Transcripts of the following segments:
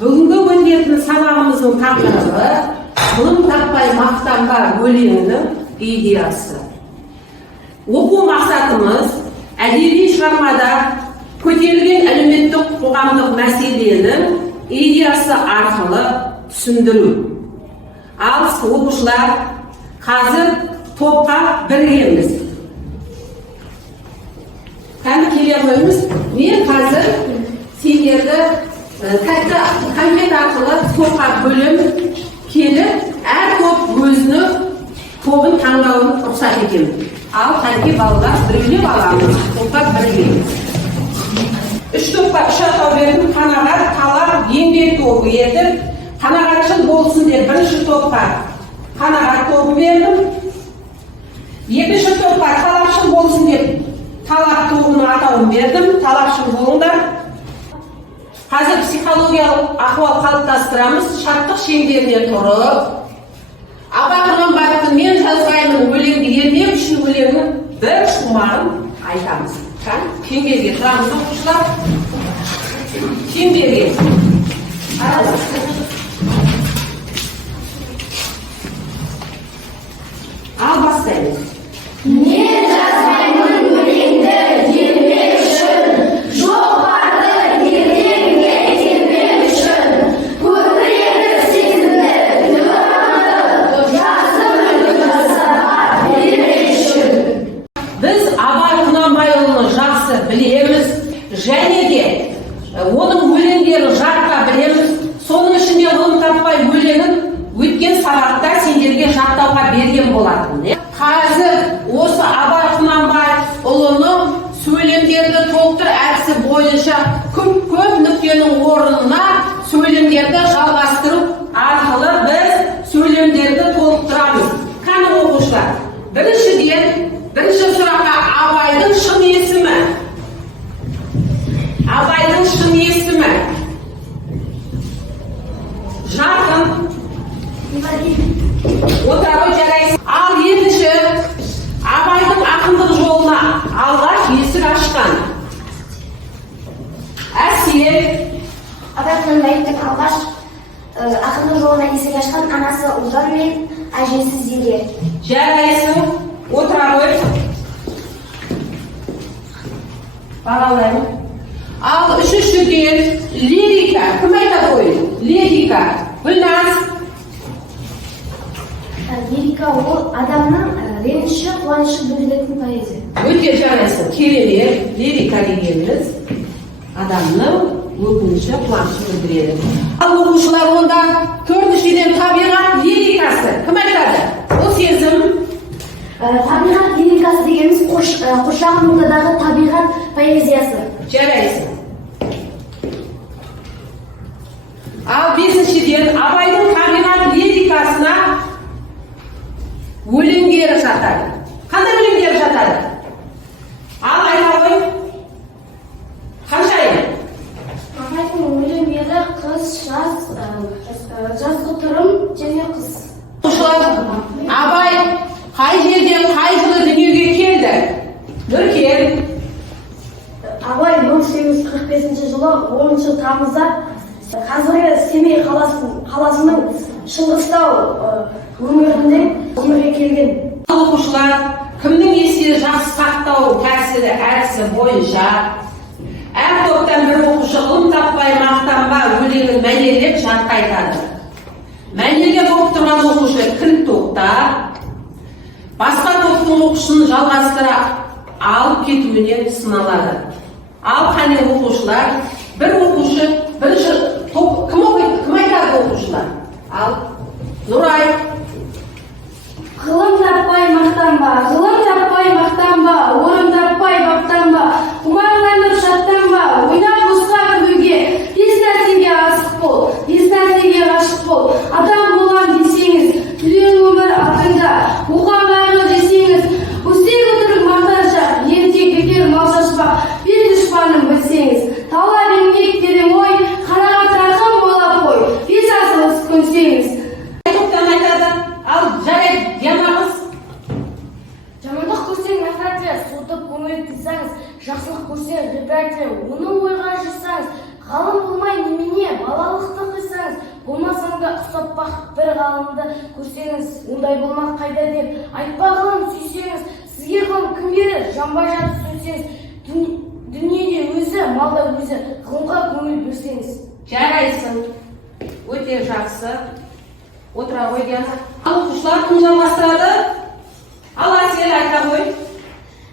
Бүгінгі өндетін сабағымыздың тақырыбы ғылым таппай мақтанба өлеңінің идеясы. Оқу мақсатымыз әдеби шығармада көтерілген әлеуметтік қоғамдық мәселенің идеясы арқылы түсіндіру. Ал оқушылар қазір топқа біргеміз. Кәні келе қоймыз. Мен қазір сендерді конфет арқылы топқа бөлім келіп, әр топ өзінің тобын таңдауын рұқсат етемін. Ал қанке балалар біреулеп аламыз, топқа біргеміз. Үш топқа үш атау бердім. Қанағат, талап, еңбек тобы етіп, қанағатшыл болсын деп бірінші топқа қанағат тобы бердім. Екінші топқа талапшыл болсын деп талап тобының атауын бердім. Талапшыл болыңдар. Қазір психологиялық ахуал қалыптастырамыз. Шарттық шеңберіне тұрып, Абай Құнанбаевтың мен жазғаймын өлеңді ермек үшін өлеңнің бір шумағын айтамыз. Шеңберге тұрамыз оқушылар. Шеңберге. Ал бастаймыз. Мен жазғаймын өлеңді ермек үшін, жоқ барды ертеңге термек үшін, көкірегі сезімді дуанды, жаздым үлгі жастарға бермек үшін. Біз Абай Құнанбайұлыны жақсы білеміз, және де оның өлеңдерін жатқа білеміз. Соның ішінде ғылым таппай өлеңін өткен сабақта сендерге жаттауға берген болатын. Қазір осы Абай Құнанбайұлының сөйлемдерді толтыр әдісі бойынша көп нүктенің орнына сөйлемдерді жалғастыру арқылы біз сөйлемдерді толықтырамыз. Қане оқушылар, бірінші сұраққа Абайдың шын есімі. Абайдың шын есімі. Жарқын. Отырауы жарайсың. Ал екінші, Абайдың ақындық жолына алғаш есік ашқан. Әсел. Абай Құнанбаевтың алғаш ақындық жолына есік ашқан анасы Ұлжан мен әжесі Зере. Жарайсың. Отыра ғой. Бағалаймын. Ал үшіншіден лирика. Кім айтады ғой? Лирика. Гүлназ. Лирика ол адамның реніші, қуанышы білдіретін поэзия. Өте жарайсың. Керемет. Лирика дегеніміз адамның өкініші, қуанышы білдіреді. Ал оқушылар онда төртіншіден табиғат лирикасы. Кім айтады? Ол сезім. Табиғат лирикасы дегеніміз қоршаған ортадағы табиғат поэзиясы. Жарайсың. Ал бесіншіден Абайдың табиғат лирикасына өлеңдері жатады. Қандай өлеңдері жатады? Ал айта ғой. Қаншайым? Абайдың өлеңдері қыз, жазғытұрым және қыз. Абай қай жерден қай жылы дүниеге келді? Нұркен. Абай 1845 жылы 10 тамызда қазіргі Семей қаласының Шыңғыстау өңірінде өмірге келген. Оқушылар кімнің есте жақсы сақтау тәсілі әдісі бойынша әр топтан бір оқушы ғылым таппай мақтанба өлеңін мәнерлеп жатқа айтады. Мәнерлеп оқып тұрған оқушы кіл тоқта басқа топтың оқушысын жалғастыра алып кетуіне сыналады. Ал қане оқушылар, бір оқушы, бірінші топ, кім айтады оқушылар? Ал Нұрай. Ғылым таппай мақтанба, ғылым таппай мақтанба, орын таппай баптанба, құмарланып шаттанба, ойнап босқа кіруге, бес нәрсеге асық бол, бес нәрсеге ғашық бол. Адам болам десеңіз, түлен өмір атыңда, оған қайғы десеңіз, өстек отырып мақтаншақ, ертек бекер мал шашпақ, бес дұшпаным білсеңіз, талап еңбек терең ой, вақыт бір ғалымды көрсеңіз, ондай болмақ қайда деп. Айтпа ғылым сүйсеңіз, сізге ғылым кім берер? Жанбай жатып сөйлесеңіз, дүниеде өзі, малда өзі, ғылымға көңіл берсеңіз. Жарайсың. Өте жақсы. Отыра ғой Диана. Ал оқушылар кім жалғастырады? Ал Асел айта ғой.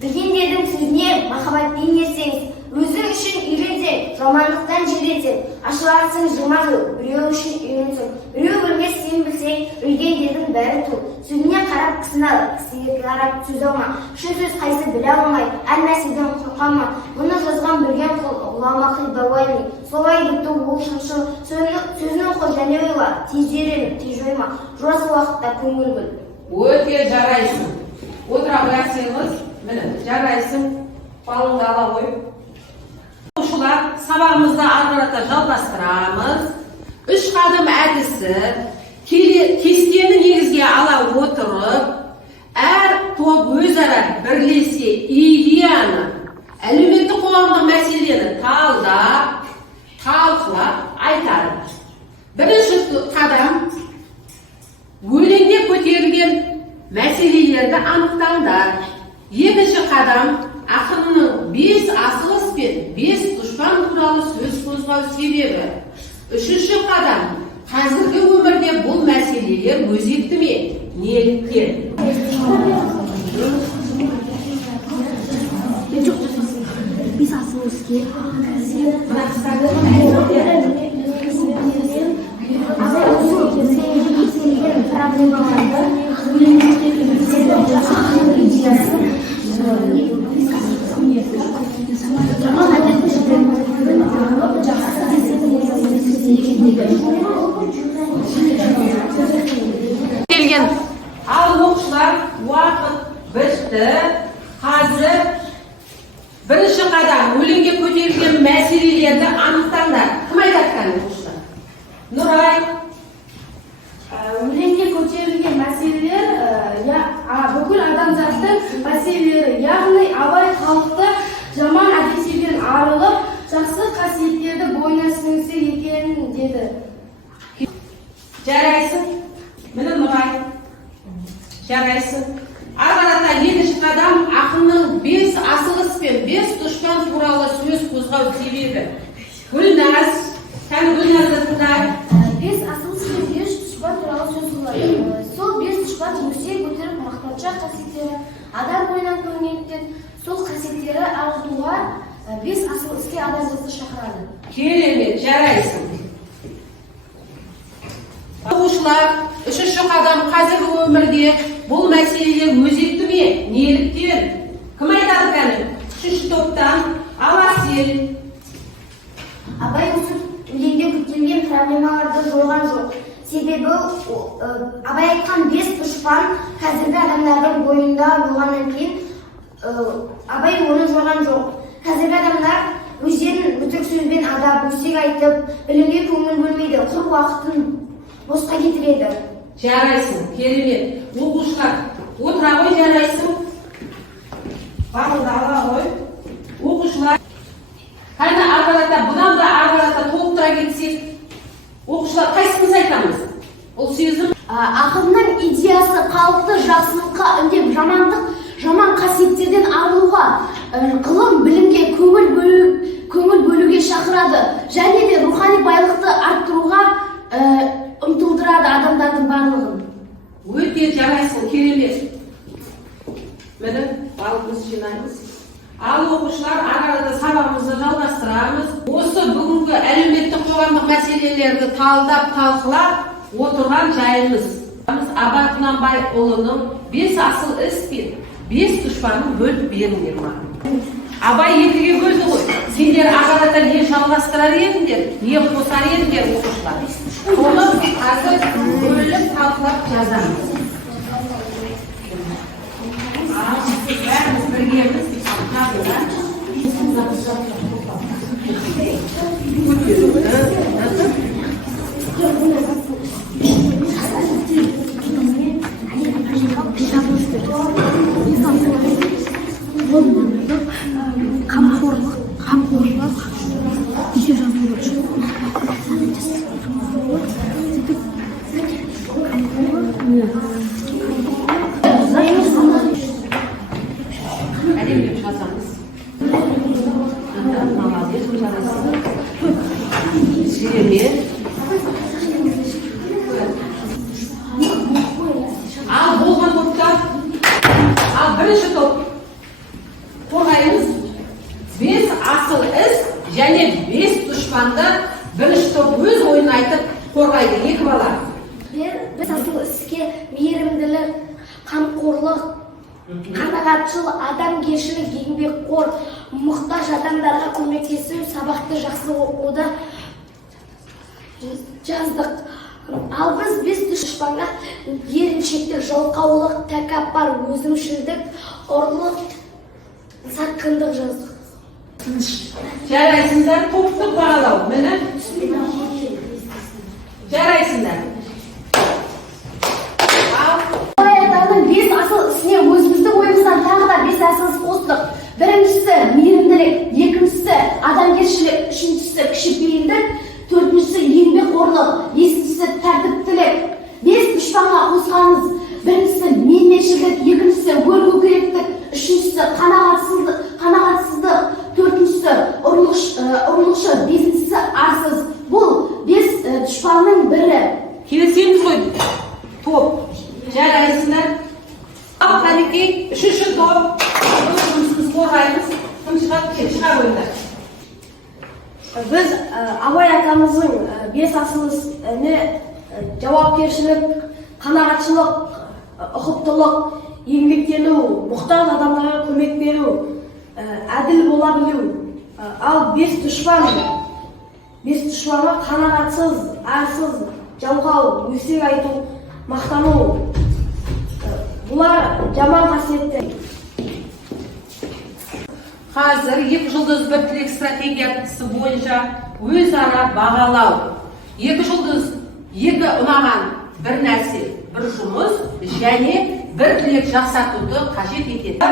Білгендердің сөзіне махаббатпен ерсеңіз, өзің үшін үйренсең, жамандықтан жиренсең, ашыларсың 20 жыл, біреу үшін үйренсең, біреу білмес сен білсең, үлкендердің бәрі тұл. Сөзіне қарап кісін ал, кісіге қарап сөз алма, шын сөз қайсы біле алмай, әр нәрседен қорқалма. Мұны жазған білген құл, ғұлама Қилбауайни. Солай бітті ол шыншыл, сөзін оқы және ойла, тез үйреніп, тез жойма, журасы уақытта көңіл бөл. Өте жарайсың. Отыра ғой Асел қыз. Міне, жарайсың. Балыңды ала ғой. Оқушылар, сабағымызды ары жалғастырамыз. 3 қадам әдісі кестені негізге ала отырып, әр топ өзара бірлесе идеяны, әлеуметтік қоғамдық мәселені талдап, талқылап айтады. Бірінші қадам өлеңде көтерілген мәселелерді анықтаңдар. Екінші қадам ақынның 5 асығыс пен 5 дұшпан туралы сөз қозғау себебі. Үшінші қадам қазіргі өмірде бұл мәселелер өзекті ме? Неліктен? Келген. Ал оқушылар, уақыт бітті. Қазір бірінші қадам өлеңге көтерілген мәселелерді анықтаңдар. Кім айтады оқушылар? Нұрай. Өлеңге көтерілген мәселелер бүкіл адамзаттың мәселелері, яғни абай халықты жаман әдеттерден арылып, жақсы қасиеттерді бойына сіңірсе екенін деді. Жарайсың. Міне Нұрай. Жарайсың. Ары-қарата екінші қадам ақынның 5 асығыс пен 5 дұшпан туралы сөз қозғау себебі. Гүлназ. Кәні Гүлназды тыңдайық. 5 асығыс пен 5 дұшпан туралы сөз қозғайды. Сол 5 дұшпан өсек көтеріп мақтаншақ қасиеттері, адам бойынан көрінгендіктен сол қасиеттері арылтуға 5 асыл іске адамзатты шақырады. Керемет, жарайсың. Оқушылар, үшінші қадам қазіргі өмірде бұл мәселелер өзекті ме? Неліктен? Кім айтады кәні? Үшінші топтан Асел. Абай осы өлеңде көтерілген проблемаларды жойған жоқ. Себебі Абай айтқан 5 дұшпан қазіргі адамдардың бойында болғаннан кейін Абай оны жойған жоқ. Қазіргі адамдар өздерін өтірік сөзбен адап, өсек айтып, білімге көңіл бөлмейді, құр уақытын босқа кетіреді. Жарайсың, керемет. Оқушылар, отыра ғой, жарайсың. Бағылды ала ғой. Оқушылар, қайда ары-қарата, бұдан да ары-қарата толықтыра кетсек, оқушылар қайсымыз айтамыз? Ол сезім. Ақынның идеясы халықты жақсылыққа үндеп, жаман қасиеттерден арылуға, ғылым білімге көңіл бөлуге шақырады, және де рухани байлықты арттыруға ұмтылдырады адамдардың барлығын. Өте жарайсың, керемет. Міне, балымыз жинаймыз. Ал оқушылар, ары-қарата сабағымызды жалғастырамыз. Осы бүгінгі әлеуметтік қоғамдық мәселелерді талдап, талқылап отырған жайымыз. Абай Құнанбайұлының 5 асыл іс пен 5 дұшпанын бөліп беріңдер маған. Абай екіге бөлді ғой. Сендер ары-қарата не жалғастырар едіңдер, не қосар едіңдер оқушылар. Соны қазір бөліп талқылап жазамыз. Бәріміз біргеміз. қамқорлық үйде жазылып Жеме. Ал болған топта, ал бірінші топ қорғаймыз. 5 асыл іс және 5 дұшпанды бірінші топ өз ойын айтып қорғайды. 2 бала. Біз асыл іске мейірімділік, қамқорлық, қанағатшыл, адамгершілік, еңбекқор, мұқтаж адамдарға көмектесу, сабақты жақсы оқуды жаздық. Ал біз 5 дұшпанға еріншектік, жалқаулық, тәкаппар, өзімшілдік, ұрлық, сатқындық жаздық. Жарайсыңдар, топтық бағалау. Мені жарайсыңдар. Баяндардың 5 асыл ісіне өзіміздің ойымыздан тағы да 5 асыл іс қостық. Біріншісі мейірімділік, екіншісі адамгершілік, үшіншісі кішіпейілдік, төртіншісі еңбекқорлық, бесіншісі тәртіптілік. 5 дұшпанға қосқанымыз: біріншісі менменшілдік, екіншісі өркөкіректік, үшіншісі қанағатсыздық, төртіншісі ұрлықшы, бесіншісі арсыз. Бұл 5 дұшпанның бірі. Келісеміз ғой, топ. Жарайсыңдар. Ал қанекей, үшінші топ. Жұмысымыз қорғаймыз. Кім шығады? Шыға қойыңдар. Біз Абай атамыздың 5 асыл ісіне жауапкершілік, қанағатшылық, ұқыптылық, еңбектену, мұқтаж адамдарға көмек беру, әділ бола білу. Ал 5 дұшпанға қанағатсыз, арсыз, жалқау, өсек айту, мақтану. Бұлар жаман қасиеттер. Қазір 2 жұлдыз бір тілек стратегиясы бойынша өзара бағалау. 2 жұлдыз 2 ұнаған бір нәрсе, бір жұмыс және бір тілек жақсартуды қажет етеді.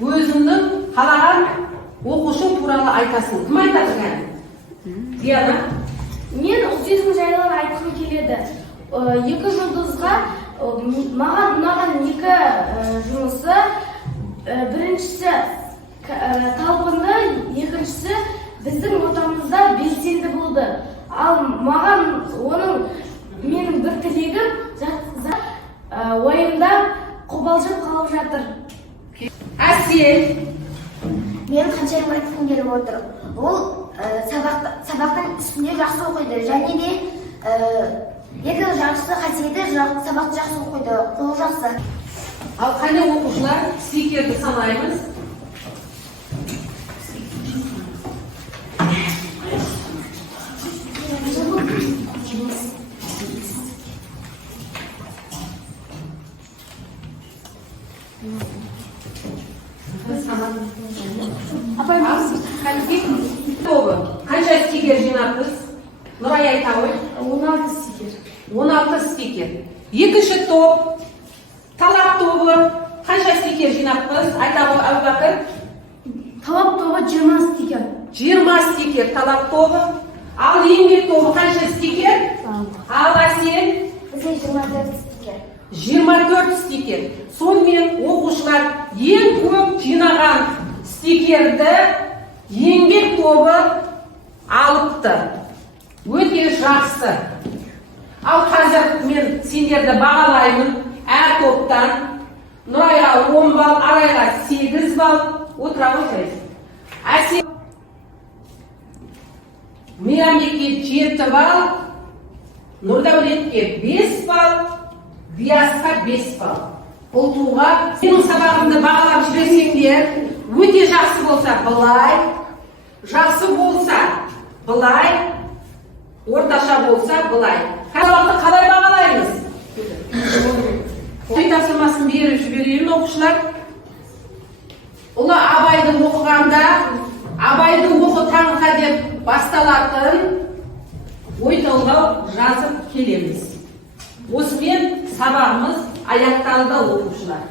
Өзіңнің қалаған оқушы туралы айтасың. Кім айтады екен? Диана? Мен өзім жайлы айтқым келеді. 2 жұлдызға маған ұнаған 2 жұмысы: біріншісі талпынды, екіншісі біздің отанымызда белсенді болды. Ал маған менің бір тілегім ойымда қобалжып қалып жатыр. Әсел? Мен қаншайым айтқым келіп отыр. Ол сабақтың үстінде жақсы оқиды және де екі жақсы қасиеті сабақты жақсы оқиды. Ол жақсы. Ал қане оқушылар, стикерді санаймыз. Қанша стикер жинаппыз? Нұрай айта ғой. 16 стикер. 16 стикер. Екінші топ, талап тобы. Қанша стикер жинаппыз? Айта ғой, Әбубәкір. Талап тобы 20 стикер. 20 стикер талап тобы. Ал еңбек тобы қанша стикер? Ал Әсел? Бізде 24 стикер. 24 стикер. Сонымен оқушылар ең көп жинаған стикерді еңбек тобы алыпты. Өте жақсы. Ал қазір мен сендерді бағалаймын. Әр топтан Нұрайға 10 балл, Арайға 8 балл. Отыра отырайыз. Әсел Мейрамбекке 7 балл, Нұрдәулетке 5 балл, Биасқа 5 балл. Бұл туға сенің сабағымды бағалап жіберсеңдер, өте жақсы болса былай, жақсы болса былай, орташа болса былай. Сабақты қалай бағалаймыз? Ой тапсырмасын беріп жіберейін оқушылар. Ұлы Абайды оқығанда, Абайды оқы таңға деп басталатын ой толғау жазып келеміз. Осымен сабағымыз аяқталды оқушылар.